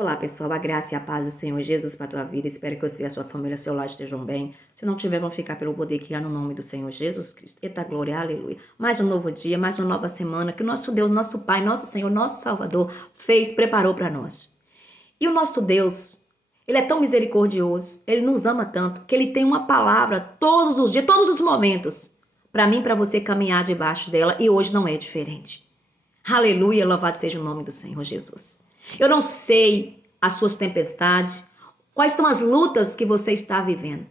Olá pessoal, a graça e a paz do Senhor Jesus para a tua vida. Espero que você e a sua família, seu lar estejam bem. Se não tiver, vão ficar pelo poder que há no nome do Senhor Jesus Cristo. Eita glória, aleluia. Mais um novo dia, mais uma nova semana que o nosso Deus, nosso Pai, nosso Senhor, nosso Salvador preparou para nós. E o nosso Deus, Ele é tão misericordioso, Ele nos ama tanto, que Ele tem uma palavra todos os dias, todos os momentos, para mim e para você caminhar debaixo dela, e hoje não é diferente. Aleluia, louvado seja o nome do Senhor Jesus. Eu não sei as suas tempestades, quais são as lutas que você está vivendo,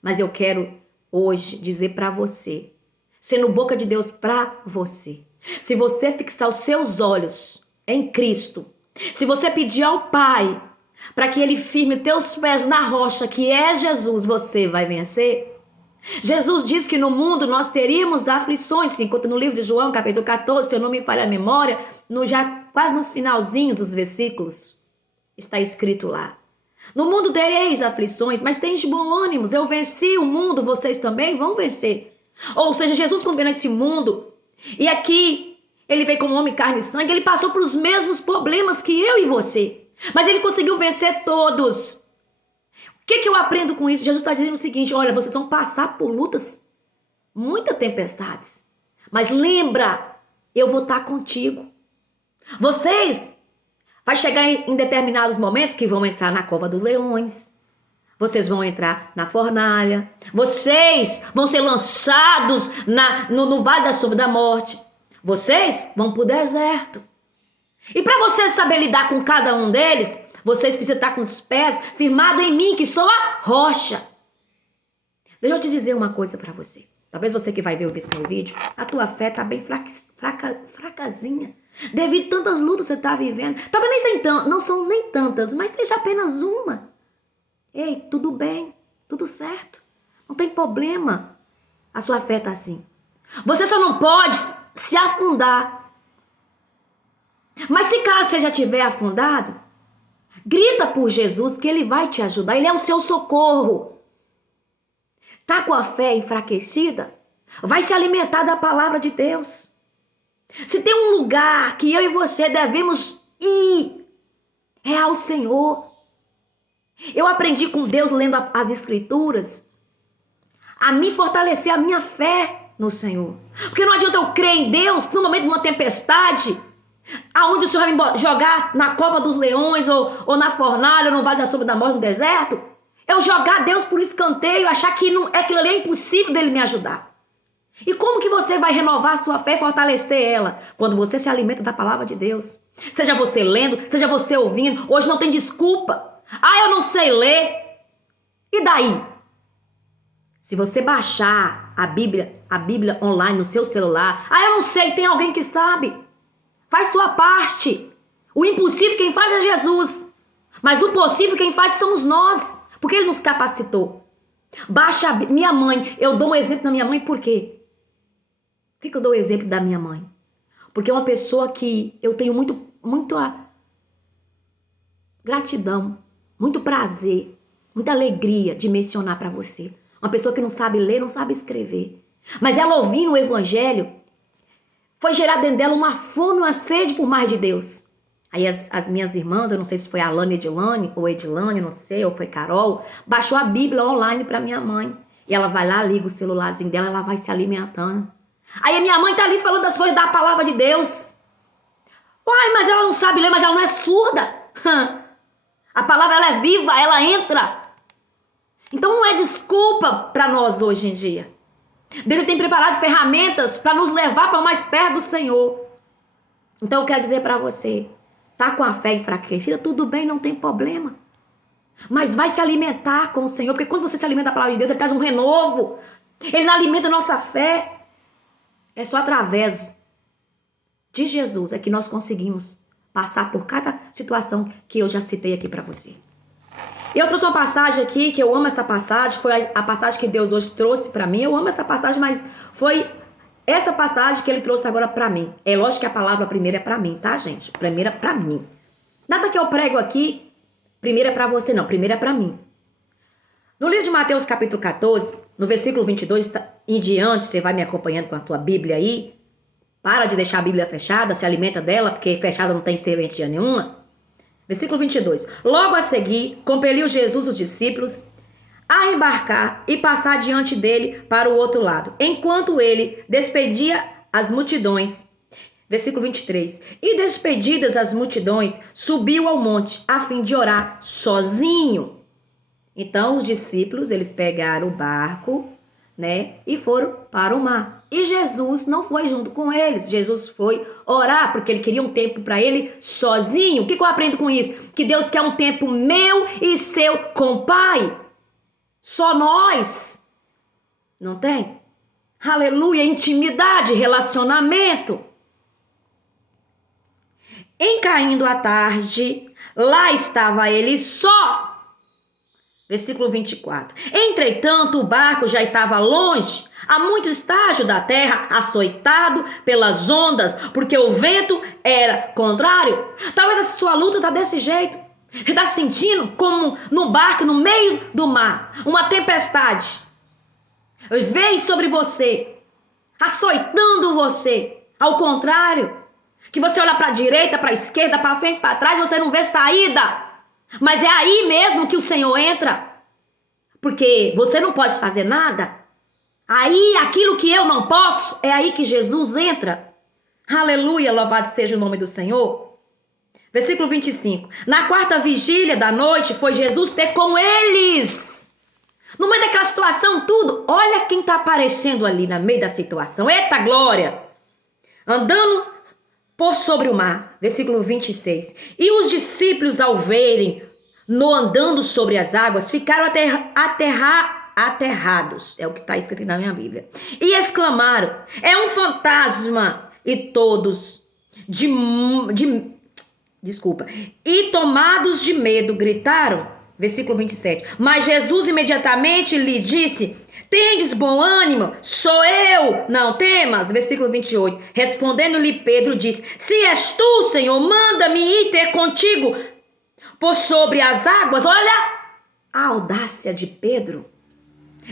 mas eu quero hoje dizer para você, sendo boca de Deus para você. Se você fixar os seus olhos em Cristo, se você pedir ao Pai para que Ele firme teus pés na rocha que é Jesus, você vai vencer. Jesus diz que no mundo nós teríamos aflições, enquanto no livro de João, capítulo 14, se eu não me falha a memória, já quase nos finalzinhos dos versículos, está escrito lá. No mundo tereis aflições, mas tens de bom ânimo, eu venci o mundo, vocês também vão vencer. Ou seja, Jesus quando veio nesse mundo, e aqui ele veio como homem, carne e sangue, ele passou por os mesmos problemas que eu e você, mas ele conseguiu vencer todos. O que eu aprendo com isso? Jesus está dizendo o seguinte: olha, vocês vão passar por lutas, muitas tempestades, mas lembra, eu vou estar contigo. Vocês vai chegar em determinados momentos que vão entrar na cova dos leões, vocês vão entrar na fornalha, vocês vão ser lançados no vale da sombra da morte, vocês vão para o deserto. E para vocês saber lidar com cada um deles, vocês precisam estar com os pés firmados em mim, que sou a rocha. Deixa eu te dizer uma coisa para você. Talvez você que vai ver esse meu vídeo, a tua fé está bem fracazinha. Devido a tantas lutas que você está vivendo. Talvez não são nem tantas, mas seja apenas uma. Ei, tudo bem, tudo certo. Não tem problema. A sua fé está assim. Você só não pode se afundar. Mas se caso você já estiver afundado, grita por Jesus que Ele vai te ajudar. Ele é o seu socorro. Tá com a fé enfraquecida? Vai se alimentar da palavra de Deus. Se tem um lugar que eu e você devemos ir, é ao Senhor. Eu aprendi com Deus lendo as Escrituras a me fortalecer a minha fé no Senhor. Porque não adianta eu crer em Deus no momento de uma tempestade, aonde o Senhor vai me jogar na cova dos leões, ou na fornalha, ou no vale da sombra da morte, no deserto. Eu jogar Deus por escanteio, achar que aquilo ali é impossível dele me ajudar. E como que você vai renovar a sua fé e fortalecer ela? Quando você se alimenta da palavra de Deus. Seja você lendo, seja você ouvindo. Hoje não tem desculpa. Ah, eu não sei ler. E daí? Se você baixar a Bíblia online no seu celular, ah, eu não sei, tem alguém que sabe. Faz sua parte. O impossível quem faz é Jesus. Mas o possível quem faz somos nós. Porque Ele nos capacitou. Baixa minha mãe. Eu dou um exemplo da minha mãe por quê? Por que eu dou o exemplo da minha mãe? Porque é uma pessoa que eu tenho muito gratidão, muito prazer, muita alegria de mencionar para você. Uma pessoa que não sabe ler, não sabe escrever. Mas ela ouvindo o evangelho, foi gerar dentro dela uma fome, uma sede por mais de Deus. Aí as minhas irmãs, eu não sei se foi a Alana Edilane, ou Edilane, não sei, ou foi Carol, baixou a Bíblia online para minha mãe. E ela vai lá, liga o celularzinho dela, ela vai se alimentando. Aí a minha mãe tá ali falando das coisas da palavra de Deus. Uai, mas ela não sabe ler, mas ela não é surda. A palavra ela é viva, ela entra. Então não é desculpa para nós hoje em dia. Deus tem preparado ferramentas para nos levar para mais perto do Senhor. Então eu quero dizer para você, tá com a fé enfraquecida, tudo bem, não tem problema. Mas vai se alimentar com o Senhor, porque quando você se alimenta da palavra de Deus, Ele traz um renovo. Ele alimenta a nossa fé. É só através de Jesus é que nós conseguimos passar por cada situação que eu já citei aqui para você. Eu trouxe uma passagem aqui, que eu amo essa passagem, foi a passagem que Deus hoje trouxe para mim. Eu amo essa passagem, mas foi essa passagem que Ele trouxe agora para mim. É lógico que a palavra primeira é para mim, tá, gente? Primeira é para mim. Nada que eu prego aqui, primeira é para você, não. Primeira é para mim. No livro de Mateus, capítulo 14, no versículo 22 em diante, você vai me acompanhando com a tua Bíblia aí. Para de deixar a Bíblia fechada, se alimenta dela, porque fechada não tem serventia nenhuma. Versículo 22. Logo a seguir, compeliu Jesus os discípulos a embarcar e passar diante dele para o outro lado, enquanto ele despedia as multidões. Versículo 23. E despedidas as multidões, subiu ao monte a fim de orar sozinho. Então os discípulos, eles pegaram o barco, né, e foram para o mar. E Jesus não foi junto com eles. Jesus foi orar, porque ele queria um tempo para ele sozinho. O que eu aprendo com isso? Que Deus quer um tempo meu e seu com o Pai. Só nós. Não tem? Aleluia, intimidade, relacionamento. Em caindo a tarde, lá estava ele só. Versículo 24. Entretanto, o barco já estava longe, a muito estágio da terra, açoitado pelas ondas, porque o vento era contrário. Talvez a sua luta está desse jeito. Você está sentindo como no barco, no meio do mar, uma tempestade veio sobre você, açoitando você. Ao contrário, que você olha para a direita, para a esquerda, para frente, para trás, você não vê saída. Mas é aí mesmo que o Senhor entra. Porque você não pode fazer nada. Aí, aquilo que eu não posso, é aí que Jesus entra. Aleluia, louvado seja o nome do Senhor. Versículo 25. Na quarta vigília da noite, foi Jesus ter com eles. No meio daquela situação, tudo. Olha quem está aparecendo ali no meio da situação. Eita glória! Andando por sobre o mar. Versículo 26. E os discípulos, ao verem no andando sobre as águas, ficaram aterrados. É o que está escrito na minha Bíblia. E exclamaram: é um fantasma. E todos, e tomados de medo, gritaram. Versículo 27. Mas Jesus imediatamente lhe disse: tendes bom ânimo, sou eu, não temas. Versículo 28. Respondendo-lhe Pedro disse: se és tu, Senhor, manda-me ir ter contigo por sobre as águas. Olha a audácia de Pedro.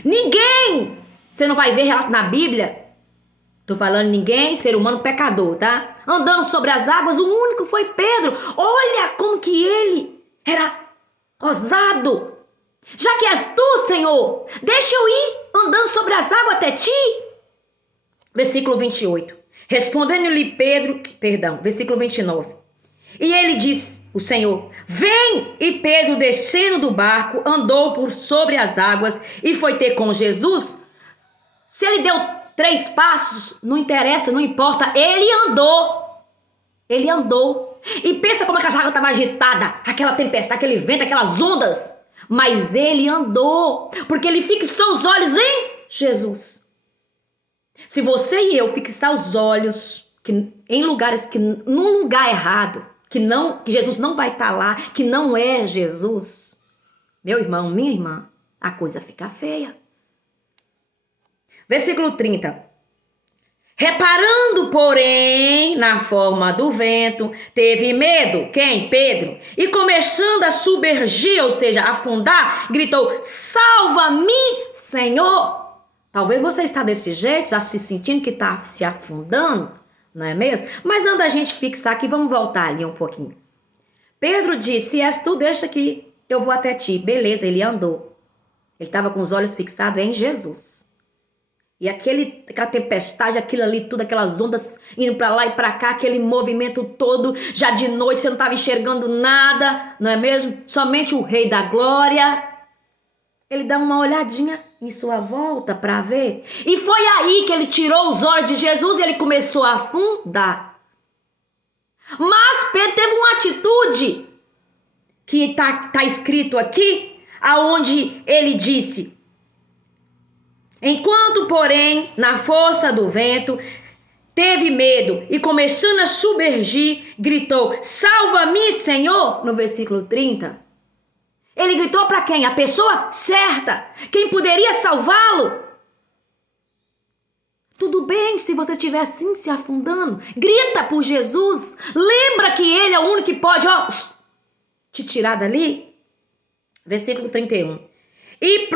Ninguém, você não vai ver relato na Bíblia, tô falando ninguém, ser humano pecador, tá? Andando sobre as águas, o único foi Pedro. Olha como que ele era ousado. Já que és tu, Senhor, deixa eu ir andando sobre as águas até ti. Versículo 28. Respondendo-lhe versículo 29. E ele disse, o Senhor: vem! E Pedro, descendo do barco, andou por sobre as águas e foi ter com Jesus. Se ele deu 3 passos, não interessa, não importa, ele andou. Ele andou. E pensa como aquela água estava agitada, aquela tempestade, aquele vento, aquelas ondas. Mas ele andou, porque ele fixou os olhos em Jesus. Se você e eu fixar os olhos em lugares num lugar errado, que Jesus não vai estar lá, que não é Jesus, meu irmão, minha irmã, a coisa fica feia. Versículo 30. Reparando, porém, na forma do vento, teve medo. Quem? Pedro. E começando a submergir, ou seja, afundar, gritou: salva-me, Senhor. Talvez você está desse jeito, já se sentindo que está se afundando, não é mesmo? Mas antes da gente fixar aqui, vamos voltar ali um pouquinho. Pedro disse: se és tu, deixa que eu vou até ti. Beleza, ele andou. Ele estava com os olhos fixados em Jesus. E aquela tempestade, aquilo ali, tudo, aquelas ondas indo para lá e para cá, aquele movimento todo, já de noite você não estava enxergando nada, não é mesmo? Somente o Rei da Glória. Ele dá uma olhadinha em sua volta para ver. E foi aí que ele tirou os olhos de Jesus e ele começou a afundar. Mas Pedro teve uma atitude que tá escrito aqui, aonde ele disse: enquanto, porém, na força do vento, teve medo e começando a submergir, gritou: salva-me, Senhor, no versículo 30. Ele gritou para quem? A pessoa certa. Quem poderia salvá-lo? Tudo bem se você estiver assim se afundando. Grita por Jesus. Lembra que ele é o único que pode te tirar dali. Versículo 31. E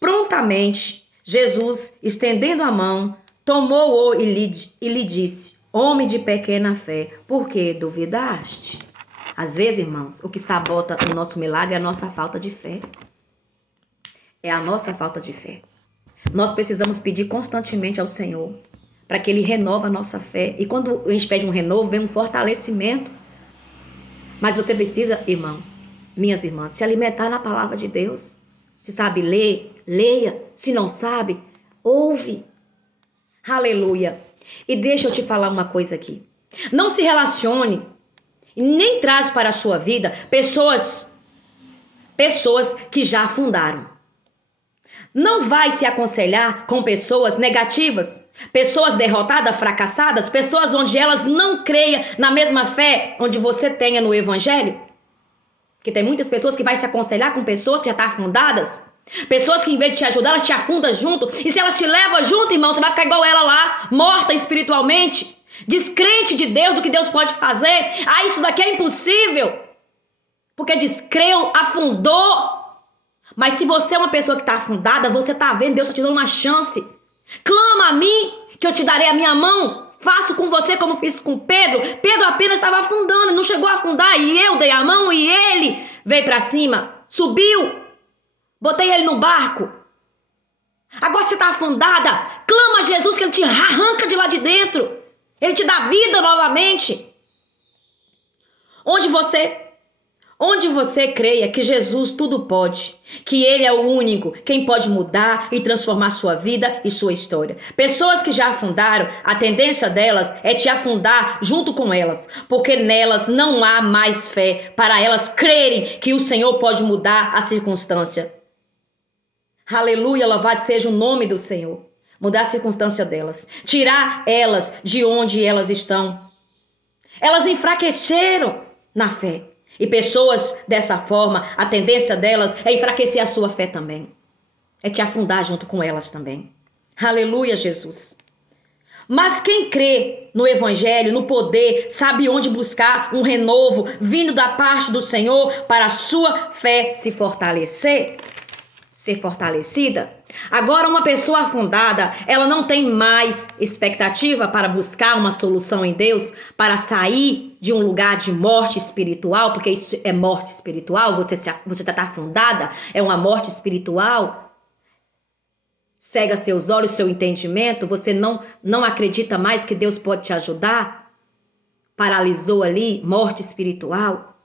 prontamente Jesus, estendendo a mão, tomou-o e lhe disse: homem de pequena fé, por que duvidaste? Às vezes, irmãos, o que sabota o nosso milagre é a nossa falta de fé. É a nossa falta de fé. Nós precisamos pedir constantemente ao Senhor para que Ele renova a nossa fé. E quando a gente pede um renovo, vem um fortalecimento. Mas você precisa, irmão, minhas irmãs, se alimentar na palavra de Deus. Se sabe ler, leia. Se não sabe, ouve. Aleluia. E deixa eu te falar uma coisa aqui. Não se relacione, nem traz para a sua vida pessoas que já afundaram. Não vai se aconselhar com pessoas negativas, pessoas derrotadas, fracassadas, pessoas onde elas não creiam na mesma fé onde você tenha no evangelho. Porque tem muitas pessoas que vai se aconselhar com pessoas que já estão afundadas. Pessoas que em vez de te ajudar, elas te afundam junto. E se elas te levam junto, irmão, você vai ficar igual ela lá, morta espiritualmente, descrente de Deus, do que Deus pode fazer. Ah, isso daqui é impossível. Porque descreu, afundou. Mas se você é uma pessoa que está afundada, você está vendo, Deus está te dando uma chance. Clama a mim, que eu te darei a minha mão. Faço com você como fiz com Pedro. Pedro apenas estava afundando, não chegou a afundar. E eu dei a mão e ele veio para cima. Subiu. Botei ele no barco. Agora você está afundada. Clama a Jesus que ele te arranca de lá de dentro. Ele te dá vida novamente. Onde você creia que Jesus tudo pode, que Ele é o único, quem pode mudar e transformar sua vida e sua história. Pessoas que já afundaram, a tendência delas é te afundar junto com elas, porque nelas não há mais fé para elas crerem que o Senhor pode mudar a circunstância. Aleluia, louvado seja o nome do Senhor. Mudar a circunstância delas, tirar elas de onde elas estão. Elas enfraqueceram na fé. E pessoas dessa forma, a tendência delas é enfraquecer a sua fé também. É te afundar junto com elas também. Aleluia, Jesus. Mas quem crê no evangelho, no poder, sabe onde buscar um renovo vindo da parte do Senhor para a sua fé se fortalecer, ser fortalecida. Agora, uma pessoa afundada, ela não tem mais expectativa para buscar uma solução em Deus, para sair de um lugar de morte espiritual, porque isso é morte espiritual, você está afundada, é uma morte espiritual. Cega seus olhos, seu entendimento, você não acredita mais que Deus pode te ajudar. Paralisou ali, morte espiritual.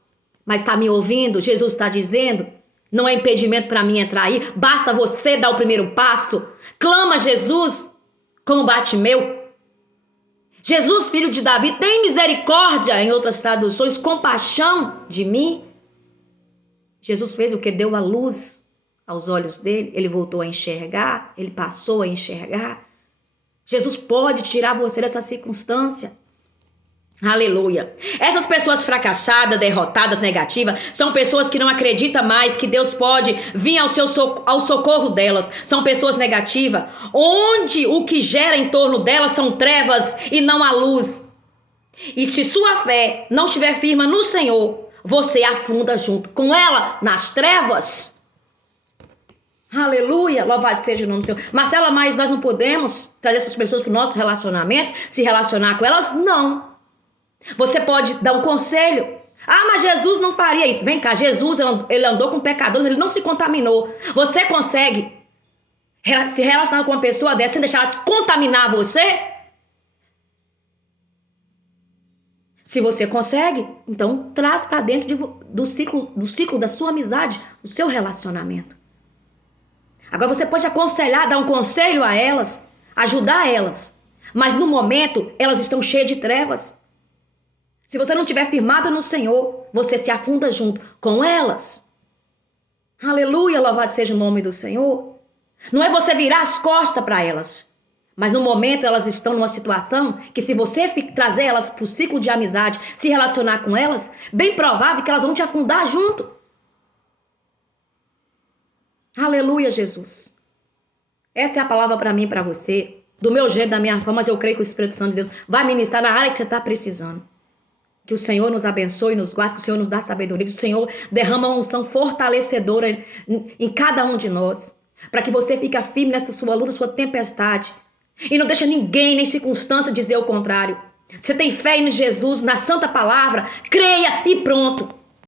Mas está me ouvindo? Jesus está dizendo... Não é impedimento para mim entrar aí. Basta você dar o primeiro passo. Clama a Jesus como Bartimeu. Jesus, filho de Davi, tem misericórdia, em outras traduções, compaixão de mim. Jesus fez o que? Deu a luz aos olhos dele. Ele voltou a enxergar. Ele passou a enxergar. Jesus pode tirar você dessa circunstância. Aleluia. Essas pessoas fracassadas, derrotadas, negativas, são pessoas que não acreditam mais que Deus pode vir ao socorro delas. São pessoas negativas, onde o que gera em torno delas são trevas e não a luz. E se sua fé não estiver firme no Senhor, você afunda junto com ela nas trevas. Aleluia, louvado seja o nome do Senhor. Marcela, mas nós não podemos trazer essas pessoas para o nosso relacionamento, se relacionar com elas? Não. Você pode dar um conselho. Ah, mas Jesus não faria isso. Vem cá, Jesus ele andou com pecador, ele não se contaminou. Você consegue se relacionar com uma pessoa dessa sem deixar ela contaminar você? Se você consegue, então traz para dentro do ciclo da sua amizade, do seu relacionamento. Agora você pode aconselhar, dar um conselho a elas, ajudar elas. Mas no momento elas estão cheias de trevas. Se você não estiver firmada no Senhor, você se afunda junto com elas. Aleluia, louvado seja o nome do Senhor. Não é você virar as costas para elas. Mas no momento elas estão numa situação que se você trazer elas para o ciclo de amizade, se relacionar com elas, bem provável que elas vão te afundar junto. Aleluia, Jesus. Essa é a palavra para mim e para você. Do meu jeito, da minha forma, mas eu creio que o Espírito Santo de Deus vai ministrar na área que você está precisando. Que o Senhor nos abençoe e nos guarde, que o Senhor nos dá sabedoria, que o Senhor derrama uma unção fortalecedora em cada um de nós, para que você fique firme nessa sua luta, sua tempestade, e não deixa ninguém, nem circunstância dizer o contrário. Você tem fé em Jesus, na santa palavra? Creia e pronto.